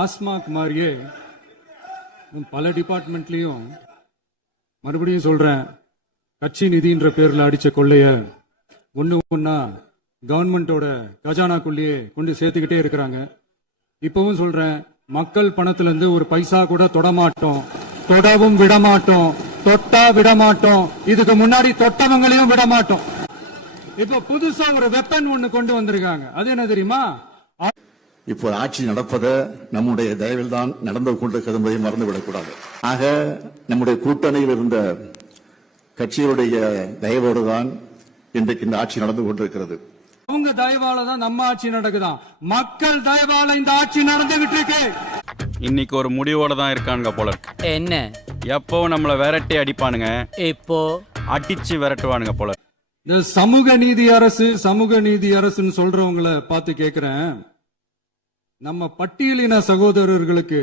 டாஸ்மாக் மாதிரியே பல டிபார்ட்மெண்ட்லயும் மறுபடியும் சொல்றேன், கட்சி நிதின்ற பேர்ல அடிச்ச கொள்ளைய ஒன்னா கவர்மெண்டோட கஜானாக்குள்ளேயே கொண்டு சேர்த்துக்கிட்டே இருக்கிறாங்க. இப்பவும் சொல்றேன், மக்கள் பணத்துல இருந்து ஒரு பைசா கூட தொடமாட்டோம், தொடவும் விடமாட்டோம், தொட்டா விடமாட்டோம், இதுக்கு முன்னாடி தொட்டவங்களையும் விடமாட்டோம். இப்ப புதுசா ஒரு வெப்பன் ஒண்ணு கொண்டு வந்திருக்காங்க. அது என்ன தெரியுமா? இப்போ ஆட்சி நடப்பதை நம்முடைய தயவில் தான் நடந்து கொண்டிருக்கிறது என்பதை மறந்துவிடக்கூடாது. ஆக நம்முடைய கூட்டணியில் இருந்த கட்சிகளுடைய தயவோடு தான் இன்றைக்கு இந்த ஆட்சி நடந்து கொண்டிருக்கிறது. அவங்க தயவால தான் நம்ம ஆட்சி நடக்குதான். மக்கள் தயவால இந்த ஆட்சி நடந்துகிட்டு இருக்கு. இன்னைக்கு ஒரு முடிவோட தான் இருக்கானுங்க போல இருக்கு. என்ன? எப்போ நம்மள விரட்டி அடிப்பானுங்க, இப்போ அடிச்சு விரட்டுவானுங்க போல. இந்த சமூக நீதி அரசு சமூக நீதி அரசுன்னு சொல்றவங்களை பார்த்து கேக்குறேன், நம்ம பட்டியலின சகோதரர்களுக்கு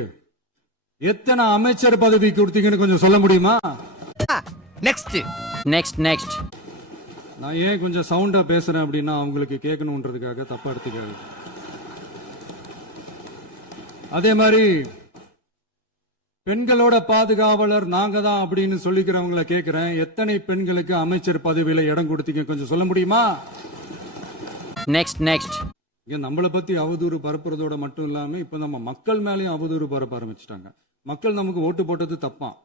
எத்தனை அமைச்சர் பதவி கொடுத்தீங்கன்னு கொஞ்சம் சொல்ல முடியுமா? Next next next. நான் ஏன் கொஞ்சம் சவுண்டா பேசுறேன் அப்படின்னா அவங்களுக்கு கேட்கணுன்றதுக்காக, தப்பா எடுத்துக்காது. அதே மாதிரி பெண்களோட பாதுகாவலர் நாங்க தான் அப்படின்னு சொல்லிக்கிறவங்களை கேட்கிறேன், எத்தனை பெண்களுக்கு அமைச்சர் பதவியில இடம் கொடுத்தீங்க கொஞ்சம் சொல்ல முடியுமா? Next next. இங்க நம்மளை பத்தி அவதூறு பரப்புறதோட மட்டும் இல்லாம இப்ப நம்ம மக்கள் மேலேயும் அவதூறு பரப்ப ஆரம்பிச்சிட்டாங்க. மக்கள் நமக்கு ஓட்டு போட்டது தப்பான்,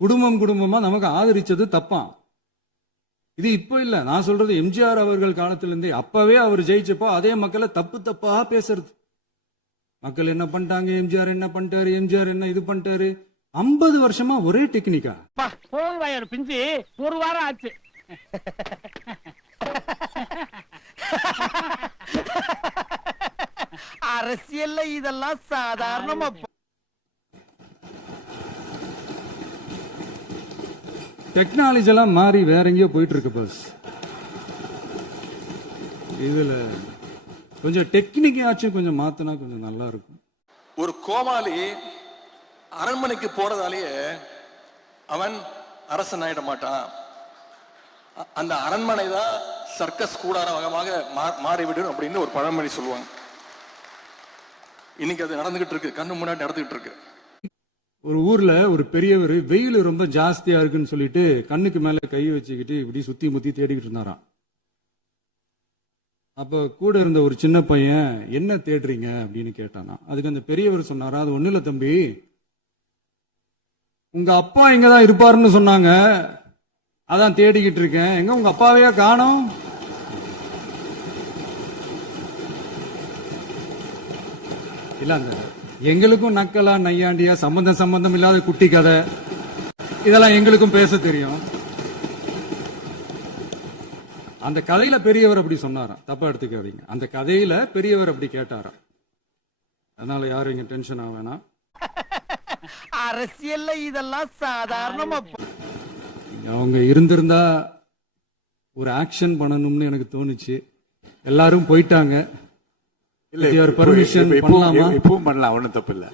குடும்பம் குடும்பமா நமக்கு ஆதரிச்சது தப்பான். இது இப்ப இல்ல, நான் சொல்றது எம்ஜிஆர் அவர்கள் காலத்திலிருந்தே. அப்பவே அவர் ஜெயிச்சப்போ அதே மக்களை தப்பு தப்பா பேசுறது. மக்கள் என்ன பண்ணிட்டாங்க, எம்ஜிஆர் என்ன பண்ணிட்டாரு, எம்ஜிஆர் என்ன இது பண்ணிட்டாரு. 50 வருஷமா ஒரே டெக்னிக்கா. பிஞ்சு ஒரு வாரம் ஆச்சு. அரசியல்ல இதெல்லாம் சாதாரணமா. டெக்னாலஜி எல்லாம் மாறி வேற எங்கேயோ போயிட்டு இருக்கு பஸ். இதுல கொஞ்சம் டெக்னிக்காச்சும் கொஞ்சம் மாத்தினா கொஞ்சம் நல்லா இருக்கும். ஒரு கோமாளி அரண்மனைக்கு போறதாலேயே அவன் அரசன் ஆயிட மாட்டான். அந்த அரண்மனை தான் சர்க்கஸ் கூடாரமாக மாறிவிடும் அப்படின்னு ஒரு பழமொழி சொல்லுவாங்க. இன்னைக்கு அது நடந்துகிட்டு இருக்கு, கண்ணு முன்னாடி நடந்துகிட்டு இருக்கு. ஒரு ஊர்ல ஒரு பெரியவர் வெயில் ரொம்ப ஜாஸ்தியா இருக்குன்னு சொல்லிட்டு கண்ணுக்கு மேல கை வச்சுக்கிட்டு இப்படி சுத்தி முத்தி தேடிக்கிட்டு இருந்தாராம். அப்ப கூட இருந்த ஒரு சின்ன பையன், என்ன தேடுறீங்க அப்படின்னு கேட்டானா. அதுக்கு அந்த பெரியவர் சொன்னாரா, அது ஒண்ணு இல்ல தம்பி, உங்க அப்பா இங்கதான் இருப்பாருன்னு சொன்னாங்க, அதான் தேடிக்கிட்டு இருக்கேன். எங்க உங்க அப்பாவையா காணோம்? இல்ல, அந்த எங்களுக்கும் நக்கலா நையாண்டியா சம்பந்தம் இல்லாத குட்டி கதை இதெல்லாம் எங்களுக்கும் பேச தெரியும். அந்த கதையில பெரியவர் அப்படி சொன்னாராம், தப்பா எடுத்துக்காதீங்க. அந்த கதையில பெரியவர் அப்படி கேட்டாராம். அதனால யாரும் இங்க டென்ஷன் ஆக வேணாம். அரசியல்ல இதெல்லாம் சாதாரணமா. அவங்க இருந்திருந்தா ஒரு ஆக்ஷன் பண்ணணும்னு எனக்கு தோணுச்சு. எல்லாரும் போயிட்டாங்க. பர்மிஷன் பண்ணலாமா? இப்பவும் பண்ணலாம், ஒன்றும் தப்பு இல்லை.